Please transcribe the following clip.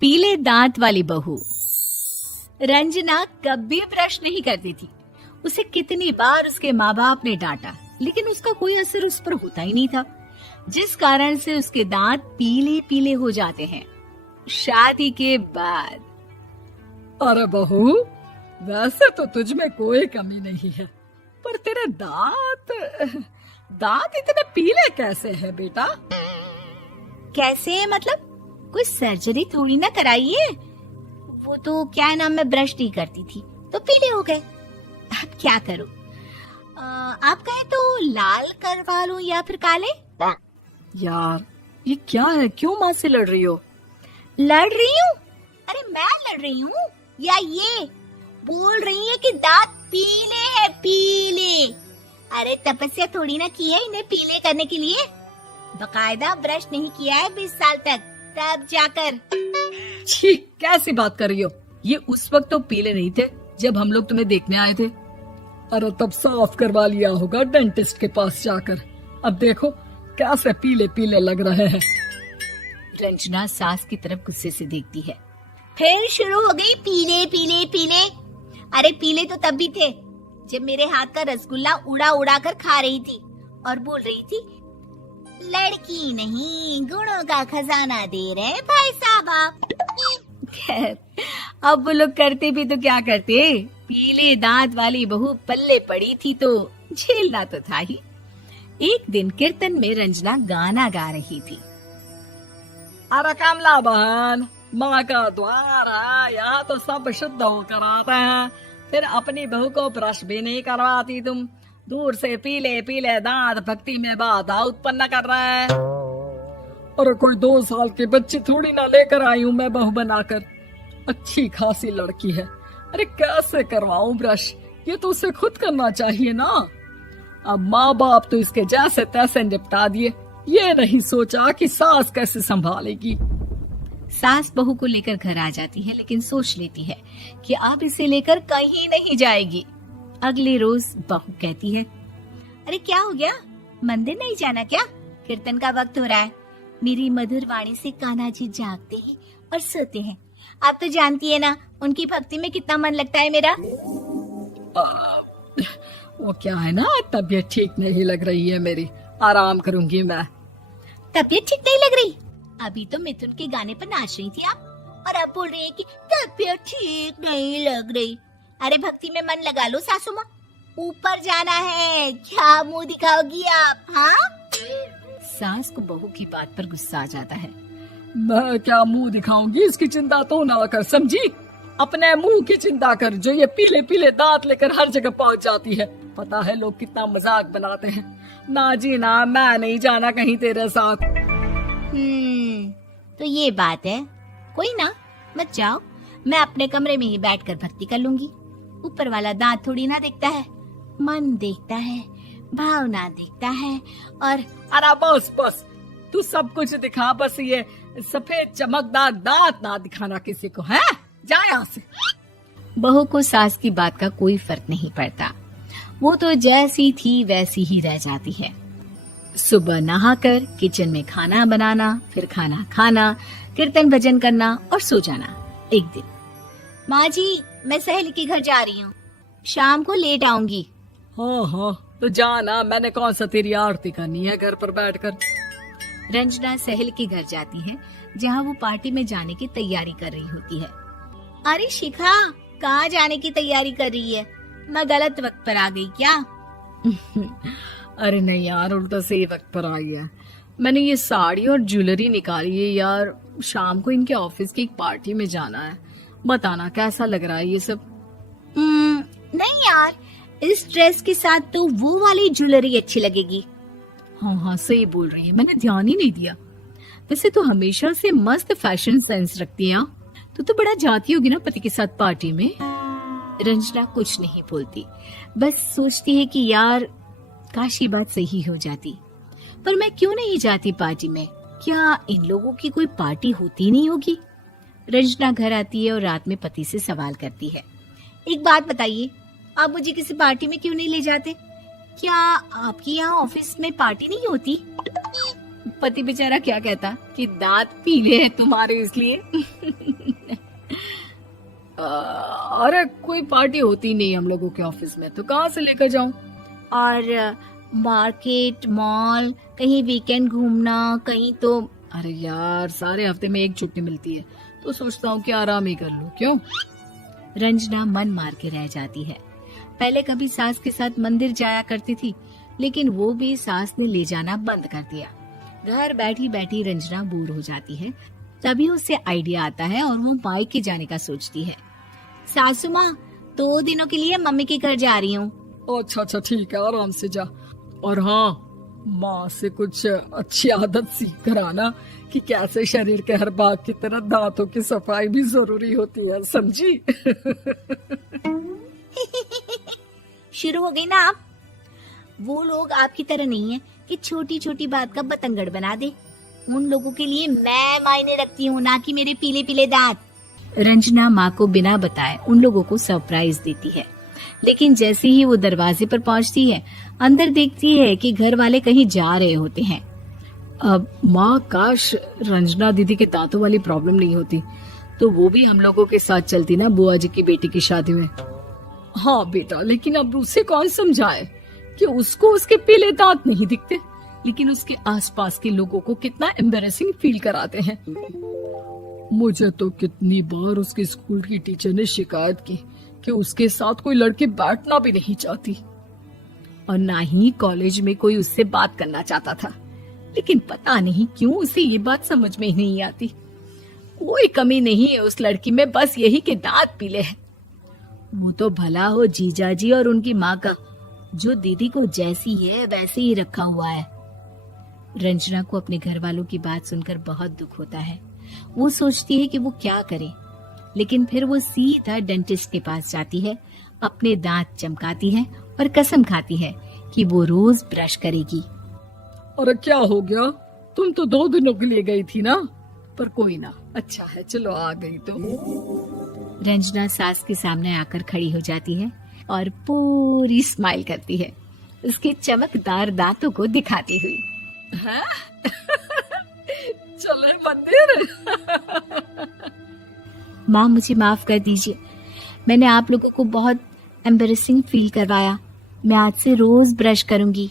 पीले दांत वाली बहू। रंजना कभी ब्रश नहीं करती थी। उसे कितनी बार उसके माँ बाप ने डांटा, लेकिन उसका कोई असर उस पर होता ही नहीं था, जिस कारण से उसके दांत पीले पीले हो जाते हैं। शादी के बाद अरे बहू, वैसे तो तुझ में कोई कमी नहीं है, पर तेरे दांत इतने पीले कैसे हैं बेटा? कैसे मतलब? कोई सर्जरी थोड़ी ना कराइए। वो तो क्या नाम, मैं ब्रश नहीं करती थी तो पीले हो गए। अब क्या करूं? आप कहें तो लाल करवा लूं या फिर काले? यार ये क्या है, क्यों माँ से लड़ रही हो? लड़ रही हूँ? अरे मैं लड़ रही हूँ या ये बोल रही है कि दांत पीले हैं, पीले। अरे तपस्या थोड़ी ना की है इन्हें पीले करने के लिए। बकायदा ब्रश नहीं किया है 20 साल तक, तब जाकर। छी, कैसी बात कर रही हो? ये उस वक्त तो पीले नहीं थे जब हम लोग तुम्हें देखने आए थे। अरे तब साफ करवा लिया होगा डेंटिस्ट के पास जाकर। अब देखो कैसे पीले पीले लग रहे हैं। रंजना सास की तरफ गुस्से से देखती है। फिर शुरू हो गई पीले पीले पीले। अरे पीले तो तब भी थे जब मेरे हाथ का रसगुल्ला उड़ा उड़ा कर खा रही थी और बोल रही थी, लड़की नहीं गुणों का खजाना दे रहे भाई साहब आप। खैर, अब वो लोग करते भी तो क्या करते, पीले दांत वाली बहू पल्ले पड़ी थी तो झेलना तो था ही। एक दिन कीर्तन में रंजना गाना गा रही थी। अरे कमला बहन, माँ का द्वार है, यहाँ तो सब शुद्ध होकर आते हैं, फिर अपनी बहू को ब्रश भी नहीं करवाती तुम। दूर से पीले पीले दांत भक्ति में बाधा उत्पन्न कर रहे हैं। अरे कोई 2 साल के बच्ची थोड़ी ना लेकर आई हूँ मैं बहू बनाकर। अच्छी खासी लड़की है, अरे कैसे करवाऊं ब्रश? ये तो उसे खुद करना चाहिए ना। अब माँ बाप तो इसके जैसे तैसे निपटा दिए, ये नहीं सोचा कि सास कैसे संभालेगी। सास बहू को लेकर घर आ जाती है, लेकिन सोच लेती है कि अब इसे लेकर कहीं नहीं जाएगी। अगले रोज बहू कहती है, अरे क्या हो गया, मंदिर नहीं जाना क्या? कीर्तन का वक्त हो रहा है। मेरी मधुर वाणी से कान्हा जी जागते हैं और सोते हैं। आप तो जानती है ना उनकी भक्ति में कितना मन लगता है मेरा। वो क्या है ना, तबीयत ठीक नहीं लग रही है मेरी, आराम करूंगी मैं। तबीयत ठीक नहीं लग रही? अभी तो मिथुन के गाने पर नाच रही थी आप, और अब बोल रही है कि तबीयत ठीक नहीं लग रही। अरे भक्ति में मन लगा लो सासू माँ, ऊपर जाना है, क्या मुंह दिखाओगी आप? हाँ? सास को बहू की बात पर गुस्सा आ जाता है। मैं क्या मुंह दिखाऊंगी, इसकी चिंता तो ना कर, समझी? अपने मुंह की चिंता कर, जो ये पीले पीले दांत लेकर हर जगह पहुंच जाती है। पता है लोग कितना मजाक बनाते हैं। ना जी ना, मैं नहीं जाना कहीं तेरे साथ। तो ये बात है, कोई ना, मत जाओ, मैं अपने कमरे में ही बैठकर भक्ति कर लूंगी। ऊपर वाला दांत थोड़ी ना देखता है, मन देखता है, भावना देखता है। और अरे बस बस, तू सब कुछ दिखा, बस ये सफेद चमकदार दांत ना दिखाना किसी को, है? जा यहाँ से। बहू को सास की बात का कोई फर्क नहीं पड़ता, वो तो जैसी थी वैसी ही रह जाती है। सुबह नहाकर किचन में खाना बनाना, फिर खाना खाना, कीर्तन भजन करना और सो जाना। एक दिन, माँ जी मैं सहेली के घर जा रही हूँ, शाम को लेट आऊंगी। हाँ हाँ तो जाना, मैंने कौन सा तेरी आरती करनी है घर पर बैठकर। रंजना सहेली के घर जाती है, जहाँ वो पार्टी में जाने की तैयारी कर रही होती है। अरे शिखा, कहाँ जाने की तैयारी कर रही है? मैं गलत वक्त पर आ गई क्या? अरे नहीं यार, उल्टा सही वक्त पर आई है। मैंने ये साड़ी और ज्वेलरी निकाली है यार, शाम को इनके ऑफिस की एक पार्टी में जाना है। बताना कैसा लग रहा है ये सब? नहीं यार, इस ड्रेस के साथ तो वो वाली ज्वेलरी अच्छी लगेगी। हाँ हाँ सही बोल रही है, मैंने ध्यान ही नहीं दिया। वैसे तो हमेशा से मस्त फैशन सेंस रखती है। तो बड़ा जाती होगी ना पति के साथ पार्टी में। रंजना कुछ नहीं बोलती, बस सोचती है कि यार काश ये बात सही हो जाती, पर मैं क्यों नहीं जाती पार्टी में? क्या इन लोगों की कोई पार्टी होती नहीं होगी? रंजना घर आती है और रात में पति से सवाल करती है, एक बात बताइए, आप मुझे किसी पार्टी में क्यों नहीं ले जाते? क्या आपकी यहाँ ऑफिस में पार्टी नहीं होती? पति बेचारा क्या कहता कि दांत पीले हैं तुम्हारे इसलिए। अरे कोई पार्टी होती नहीं हम लोगों के ऑफिस में, तो कहाँ से लेकर जाऊं? और मार्केट, मॉल, कहीं वीकेंड घूमना, कहीं तो। अरे यार, सारे हफ्ते में एक छुट्टी मिलती है, तो सोचता हूँ कि आराम ही कर लूं। क्यों? रंजना मन मार के रह जाती है। पहले कभी सास के साथ मंदिर जाया करती थी, लेकिन वो भी सास ने ले जाना बंद कर दिया। घर बैठी बैठी रंजना बोर हो जाती है। तभी उसे आइडिया आता है और वो मायके जाने का सोचती है। सासू माँ, 2 दिनों के लिए मम्मी के घर जा रही हूँ। अच्छा अच्छा, ठीक है, आराम से जा। और हाँ, माँ से कुछ अच्छी आदत सीख कर आना कि कैसे शरीर के हर भाग की तरह दांतों की सफाई भी जरूरी होती है, समझी? शुरू हो गई ना आप। वो लोग आपकी तरह नहीं है कि छोटी छोटी बात का बतंगड़ बना दे। उन लोगों के लिए मैं मायने रखती हूँ, ना कि मेरे पीले पीले दांत। रंजना माँ को बिना बताए उन लोगों को सरप्राइज देती है, लेकिन जैसे ही वो दरवाजे पर पहुंचती है, अंदर देखती है कि घर वाले कहीं जा रहे होते हैं। अब माँ, काश रंजना दीदी के दांतों वाली प्रॉब्लम नहीं होती, तो वो भी हम लोगों के साथ चलती ना बुआ जी की बेटी की शादी में। हाँ बेटा, लेकिन अब उसे कौन समझाए कि उसको उसके पीले दांत नहीं दिखते, लेकिन उसके आसपास के लोगों को कितना एम्बैरेसिंग फील कराते हैं। मुझे तो कितनी बार उसके स्कूल की टीचर ने शिकायत की कि उसके साथ कोई लड़की बैठना भी नहीं चाहती, और ना ही कॉलेज में कोई उससे बात करना चाहता था। लेकिन पता नहीं क्यों उसे ये बात समझ में ही नहीं आती। कोई कमी नहीं है उस लड़की में, बस यही कि दांत पीले हैं। वो तो भला हो जीजा जी और उनकी माँ का, जो दीदी को जैसी है वैसे ही रखा हुआ है। रंजना को अपने घर वालों की बात सुनकर बहुत दुख होता है। वो सोचती है कि वो क्या करे, लेकिन फिर वो सीधा डेंटिस्ट के पास जाती है, अपने दांत चमकाती है और कसम खाती है कि वो रोज ब्रश करेगी। अरे क्या हो गया? तुम तो 2 दिनों के लिए गई थी ना, पर कोई ना, अच्छा है, चलो आ गई तो। रंजना सास के सामने आकर खड़ी हो जाती है और पूरी स्माइल करती है, उसके चमकदार दांतों को दिखाती हुई। हैं? चले मंदिर। माँ, मुझे माफ कर दीजिए, मैंने आप लोगों को बहुत एम्बैरेसिंग फील करवाया। मैं आज से रोज ब्रश करूंगी।